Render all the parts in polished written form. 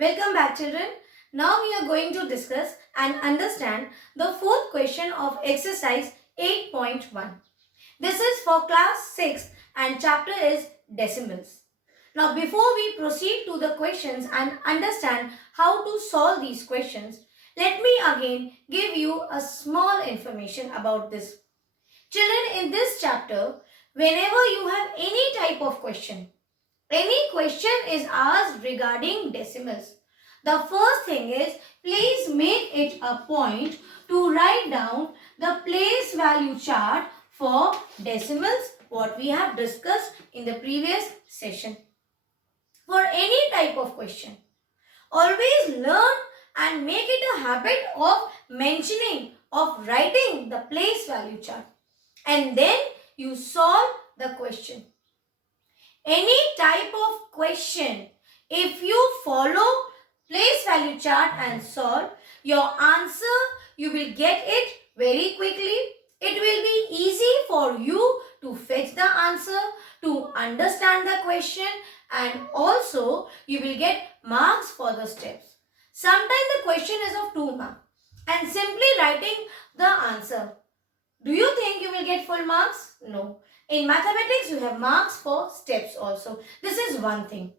Welcome back, children. Now we are going to discuss and understand the fourth question of exercise 8.1. This is for class 6 and chapter is decimals. Now before we proceed to the questions and understand how to solve these questions, let me again give you a small information about this. Children, in this chapter, whenever you have any type of question, any question is asked regarding decimals, the first thing is please make it a point to write down the place value chart for decimals, what we have discussed in the previous session. For any type of question, always learn and make it a habit of mentioning, of writing the place value chart, and then you solve the question. Any type of question, if you follow place value chart and solve your answer, you will get it very quickly. It will be easy for you to fetch the answer, to understand the question, and also you will get marks for the steps. Sometimes the question is of 2 marks and simply writing the answer, do you think you will get full marks? No. In mathematics, you have marks for steps also. This is one thing.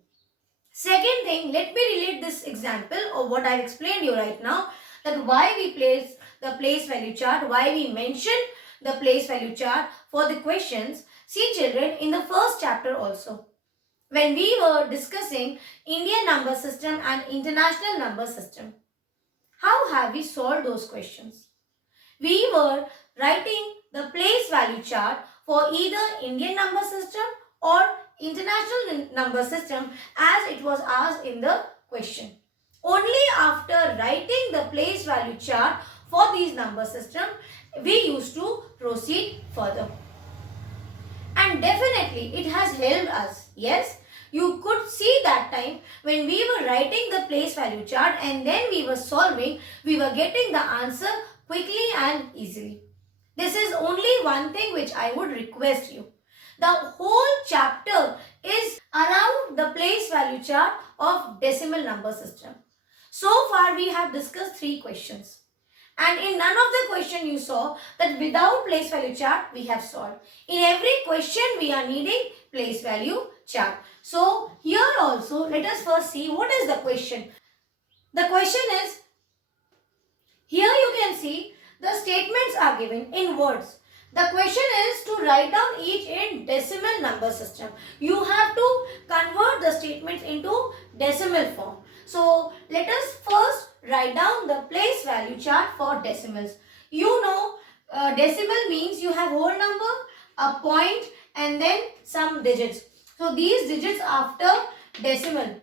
Second thing, let me relate this example of what I have explained you right now, that why we place the place value chart, why we mention the place value chart for the questions. See children, in the first chapter also, when we were discussing Indian number system and international number system, how have we solved those questions? We were writing the place value chart for either Indian number system or international number system as it was asked in the question. Only after writing the place value chart for these number system, we used to proceed further. And definitely it has helped us. Yes, you could see that time when we were writing the place value chart and then we were solving, we were getting the answer quickly and easily. This is only one thing which I would request you. The whole chapter is around the place value chart of decimal number system. So far we have discussed 3 questions. And in none of the question you saw that without place value chart we have solved. In every question we are needing place value chart. So here also let us first see what is the question. The question is, here you can see the statements are given in words. The question is to write down each in decimal number system. You have to convert the statements into decimal form. So let us first write down the place value chart for decimals. You know decimal means you have whole number, a point and then some digits. So these digits after decimal.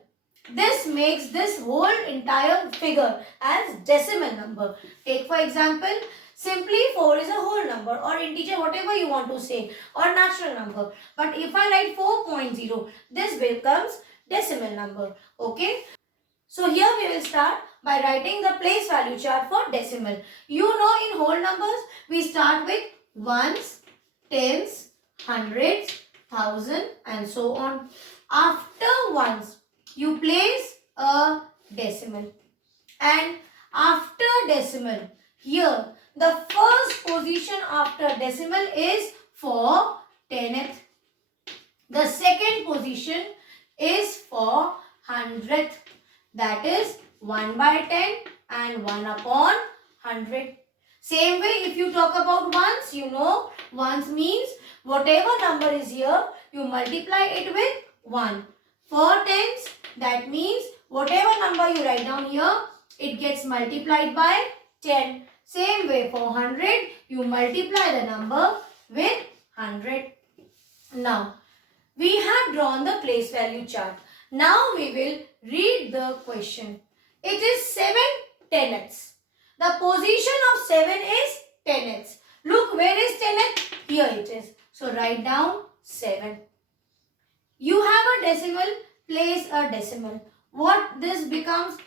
This makes this whole entire figure as decimal number. Take for example, simply 4 is a whole number or integer, whatever you want to say, or natural number. But if I write 4.0, this becomes decimal number. Okay. So here we will start by writing the place value chart for decimal. You know in whole numbers, we start with ones, tens, hundreds, thousand and so on. After ones, you place a decimal. And after decimal, here the first position after decimal is for tenth. The second position is for hundredth. That is 1 by 10 and 1 upon 100. Same way if you talk about ones, you know ones means whatever number is here, you multiply it with 1. For tens, that means whatever number you write down here, it gets multiplied by 10. Same way for 100, you multiply the number with 100. Now, we have drawn the place value chart. Now we will read the question. It is 7 tenths. The position of 7 is tenths. Look, where is tenth? Here it is. So write down 7. You have a decimal, place a decimal. What does this becomes?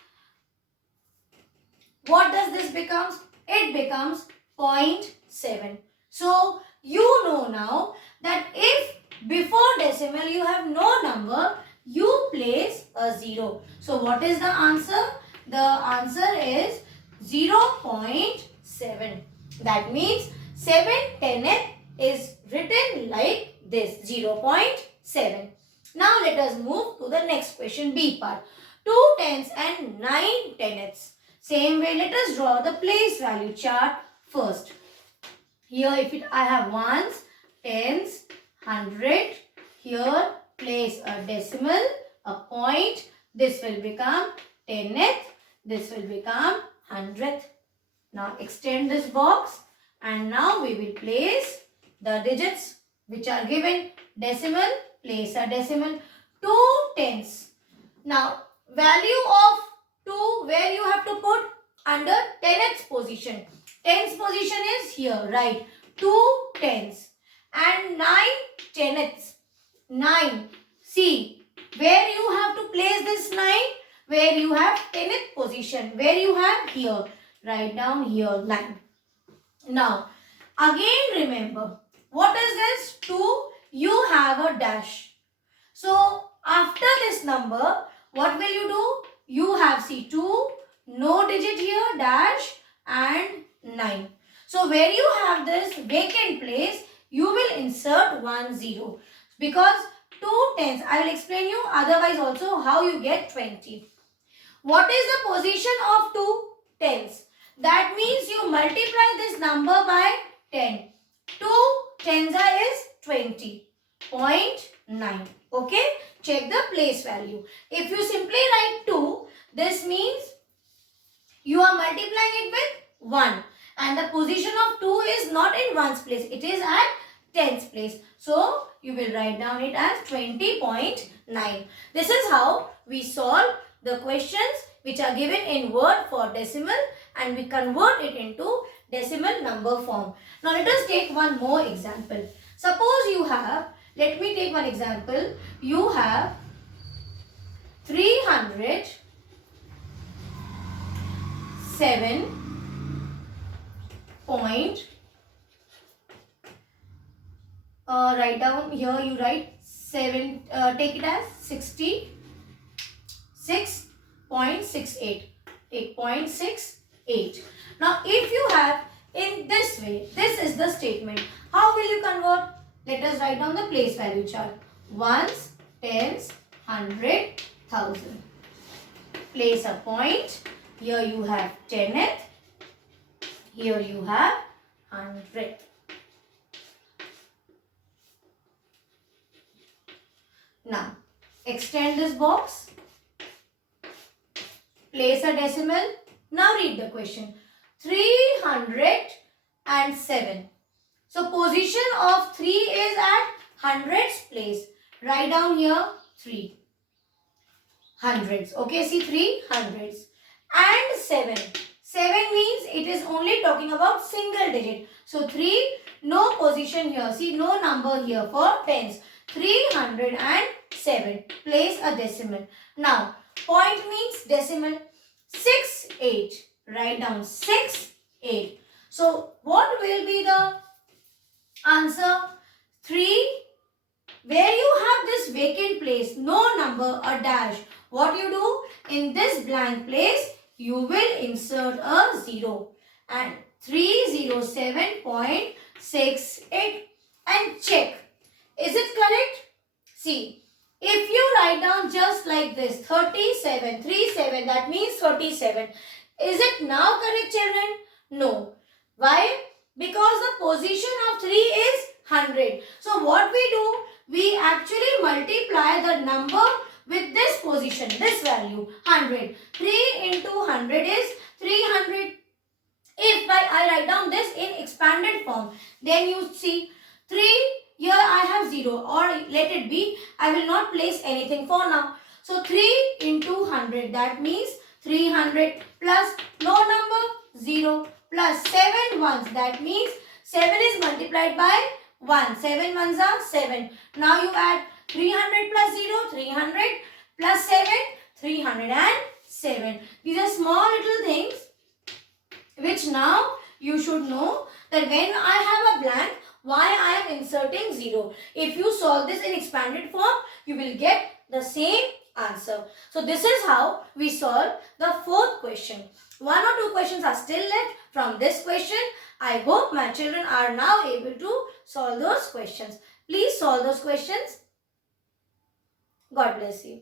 It becomes 0.7. So you know now that if before decimal you have no number, you place a 0. So what is the answer? The answer is 0.7. That means 7/10th is written like this, 0.7. Now let us move to the next question, B part. 2/10 and 9/10. Same way, let us draw the place value chart first. Here I have ones, tens, 100. Here place a decimal, a point. This will become 10th. This will become 100th. Now extend this box and now we will place the digits which are given. Decimal, place a decimal. 2/10. Now value of 2 where you have to put? Under 10th position. 10th position is here, right? 2/10. And 9/10. 9. See, where you have to place this 9? Where you have 10th position. Where you have? Here. Write down here, 9. Now, again remember, what is this? 2, you have a dash. So, after this number, what will you do? You have, see, 2, no digit here, dash and 9. So, where you have this vacant place, you will insert 1 0. Because 2/10, I will explain you otherwise also how you get 20. What is the position of 2/10? That means you multiply this number by 10. 2/10 is 20.9. Okay? Check the place value. If you simply write 2, this means you are multiplying it with 1. And the position of 2 is not in 1's place. It is at 10's place. So, you will write down it as 20.9. This is how we solve the questions which are given in word for decimal and we convert it into decimal number form. Now, let us take one more example. Suppose you have, let me take one example. You have 307 point, write down here, you write 7, take it as 66.68. Take 0.68. Now, if you have in this way, this is the statement. How will you convert? Let us write down the place value chart. Ones, tens, 100, 1000. Place a point. Here you have 10th. Here you have 100. Now, extend this box. Place a decimal. Now read the question. 307. So, position of 3 is at 100's place. Write down here 3 hundreds. Okay, see 3 hundreds. And 7. 7 means it is only talking about single digit. So, 3, no position here. See, no number here for tens. 307. Place a decimal. Now, point means decimal. 6, 8. Write down 6, 8. So, what will be the answer? 3. Where you have this vacant place, no number, a dash. What you do? In this blank place, you will insert a 0. And 307.68. And check. Is it correct? See, if you write down just like this, 37, 37, that means 37. Is it now correct, children? No. Why? Because the position of 3 is 100. So, what we do? We actually multiply the number with this position, this value, 100. 3 into 100 is 300. If I write down this in expanded form, then you see 3, here I have 0 or let it be, I will not place anything for now. So 3 into 100, that means 300 plus no number 0 plus 7 ones, that means 7 is multiplied by 1. 7 ones are 7. Now you add 300 plus 0, 300 plus 7, 307. These are small little things which now you should know that when I have a blank, why I am inserting 0. If you solve this in expanded form, you will get the same answer. So this is how we solve the fourth question. One or two questions are still left from this question. I hope my children are now able to solve those questions. Please solve those questions. God bless you.